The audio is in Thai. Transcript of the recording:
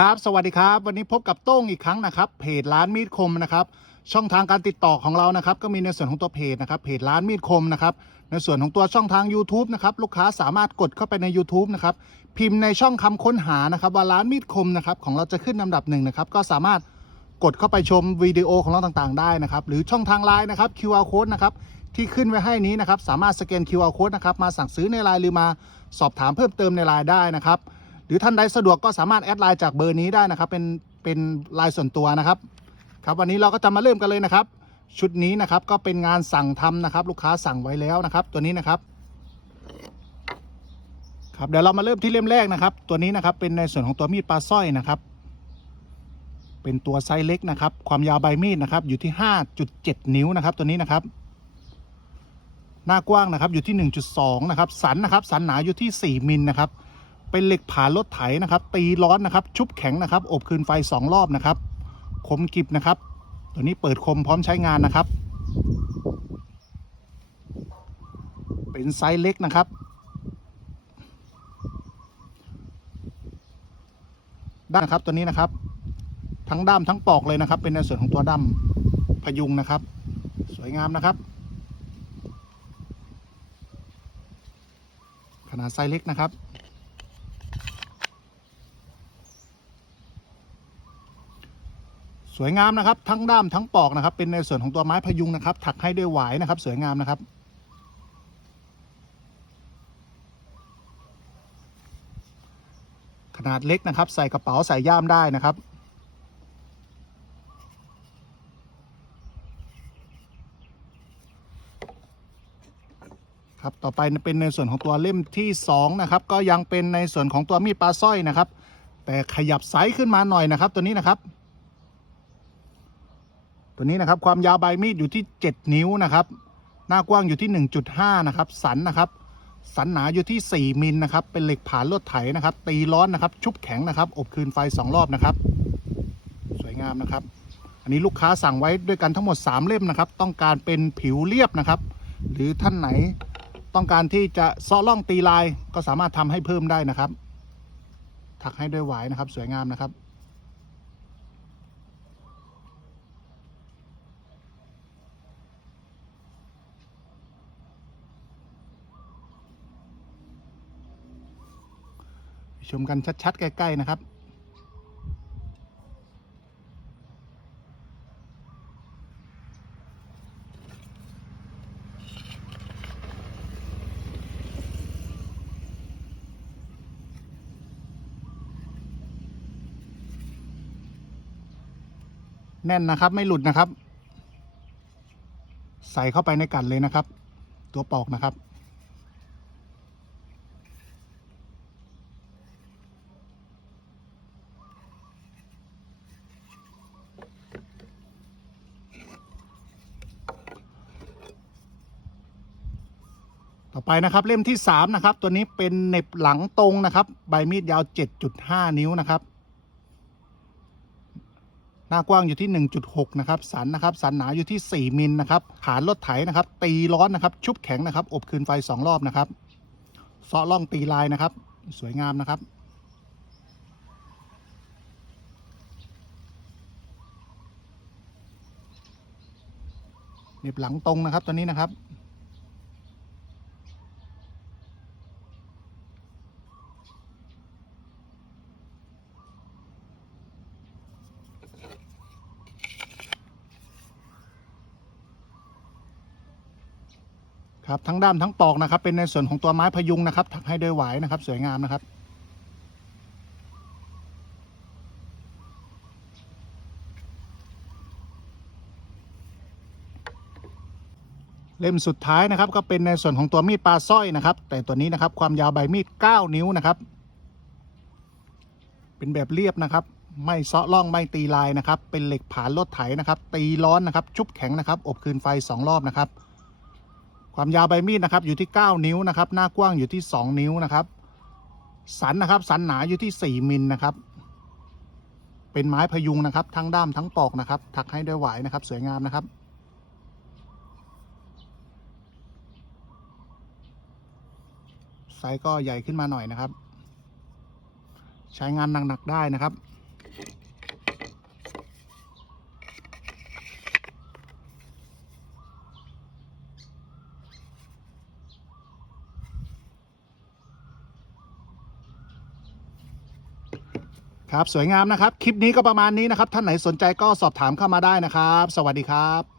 ครับสวัสดีครับ วันนี้พบกับโต้งอีกครั้งนะครับ เพจร้านมีดคมนะครับ ช่องทางการติดต่อของเรานะครับ ก็มีในส่วนของตัวเพจนะครับ เพจร้านมีดคมนะครับ ในส่วนของตัวช่องทาง YouTube นะครับ ลูกค้าสามารถกดเข้าไปใน YouTube นะครับ พิมพ์ในช่องคำค้นหานะครับ ว่าร้านมีดคมนะครับ ของเราจะขึ้นลำดับหนึ่งนะครับ ก็สามารถกดเข้าไปชมวิดีโอของเราต่างๆ ได้นะครับ หรือช่องทางไลน์นะครับ QR code นะครับที่ขึ้นไว้ให้นี้นะครับ สามารถสแกน QR code นะครับ มาสั่งซื้อในไลน์หรือมาสอบถามเพิ่มเติมในไลน์ได้นะครับ หรือท่านใดสะดวกก็สามารถแอดไลน์จากเบอร์นี้ได้นะครับ เป็นเป็นไลน์ส่วนตัวนะครับ ครับวันนี้เราก็จะมาเริ่มกันเลยนะครับ ชุดนี้นะครับก็เป็นงานสั่งทำนะครับ ลูกค้าสั่งไว้แล้วนะครับ ตัวนี้นะครับ ครับเดี๋ยวเรามาเริ่มที่เล่มแรกนะครับ ตัวนี้นะครับเป็นในส่วนของตัวมีดปลาสร้อยนะครับ เป็นตัวไซส์เล็กนะครับ ความยาวใบมีดนะครับ อยู่ที่ 5.7 นิ้วนะครับ ตัวนี้นะครับหน้ากว้างนะครับอยู่ที่ 1.2 นะครับ สันนะครับ สันหนาอยู่ที่ 4 มิลนะครับ เป็นเหล็กผ่านรถไถนะครับ ตีร้อนนะครับ ชุบแข็งนะครับ อบคืนไฟ 2 รอบนะครับ คมกริบนะครับ ตัวนี้เปิดคมพร้อมใช้งานนะครับ เป็นไซส์เล็กนะครับ ด้านครับตัวนี้นะครับ ทั้งด้ามทั้งปอกเลยนะครับ เป็นในส่วนของตัวด้ามพยุงนะครับ สวยงามนะครับขนาดไซส์เล็กนะครับ สวยงามนะครับ ทั้งด้ามทั้งปอกนะครับ เป็นในส่วนของตัวไม้พยุงนะครับ ถักให้ด้วยหวายนะครับ สวยงามนะครับ ขนาดเล็กนะครับ ใส่กระเป๋าใส่ย่ามได้นะครับครับต่อไปเป็นในส่วนของตัวเล่มที่2นะครับก็ยังเป็นในส่วนของตัวมีดปลาสร้อยนะครับ แต่ขยับไซส์ขึ้นมาหน่อยนะครับ ตัวนี้นะครับ ตัวนี้นะครับความยาวใบมีดอยู่ที่ 7 นิ้วนะครับ หน้ากว้างอยู่ที่ 1.5 นะครับ สันนะครับ สันหนาอยู่ที่ 4มิลนะครับ เป็นเหล็กผ่านรถไถนะครับ ตีร้อนนะครับ ชุบแข็งนะครับ อบคืนไฟ 2 รอบนะครับ สวยงามนะครับ อันนี้ลูกค้าสั่งไว้ด้วยกันทั้งหมด 3 เล่มนะครับ ต้องการเป็นผิวเรียบนะครับ หรือท่านไหนต้องการที่จะเซาะล่องตีลายก็สามารถทำให้เพิ่มได้นะครับ ถักให้ด้วยหวายนะครับ สวยงามนะครับ ชมกันชัดๆ ใกล้ ๆ นะครับ แน่นนะครับไม่หลุดนะครับ ใส่เข้าไปในกันเลยนะครับ ตัวปอกนะครับ ต่อไปนะครับเล่มที่ 3 นะครับ ตัวนี้เป็นเน็บหลังตรงนะครับ ใบมีดยาว 7.5 นิ้วนะครับ หน้ากว้างอยู่ที่ 1.6 นะครับ สันนะครับ สันหนาอยู่ที่ 4มิลนะครับฐานรถไถนะครับ ตีร้อนนะครับ ชุบแข็งนะครับ อบคืนไฟ 2 รอบนะครับเซาะล่องตีลายนะครับ สวยงามนะครับเน็บหลังตรงนะครับตัวนี้นะครับ ครับทั้งด้ามทั้งปอกนะครับ เป็นในส่วนของตัวไม้พยุงนะครับถักให้ด้วยหวายนะครับ สวยงามนะครับเล่มสุดท้ายนะครับก็เป็นในส่วนของตัวมีดปลาสร้อยนะครับ แต่ตัวนี้นะครับความยาวใบมีด 9 นิ้วนะครับ เป็นแบบเรียบนะครับ ไม่เซาะล่องไม่ตีลายนะครับ เป็นเหล็กผานรถไถนะครับ ตีร้อนนะครับ ชุบแข็งนะครับ อบคืนไฟ 2 รอบนะครับ ความยาวใบมีดนะครับอยู่ที่ 9 นิ้วนะครับ หน้ากว้างอยู่ที่ 2 นิ้วนะครับ สันนะครับ สันหนาอยู่ที่ 4มิลนะครับ เป็นไม้พยุงนะครับ ทั้งด้ามทั้งปอกนะครับ ถักให้ด้วยหวนะครับ สวยงามนะครับไซส์ก็ใหญ่ขึ้นมาหน่อยนะครับ ใช้งานหนักๆได้นะครับ ครับ สวยงามนะครับ คลิปนี้ก็ประมาณนี้นะครับ ท่านไหนสนใจก็สอบถามเข้ามาได้นะครับ สวัสดีครับ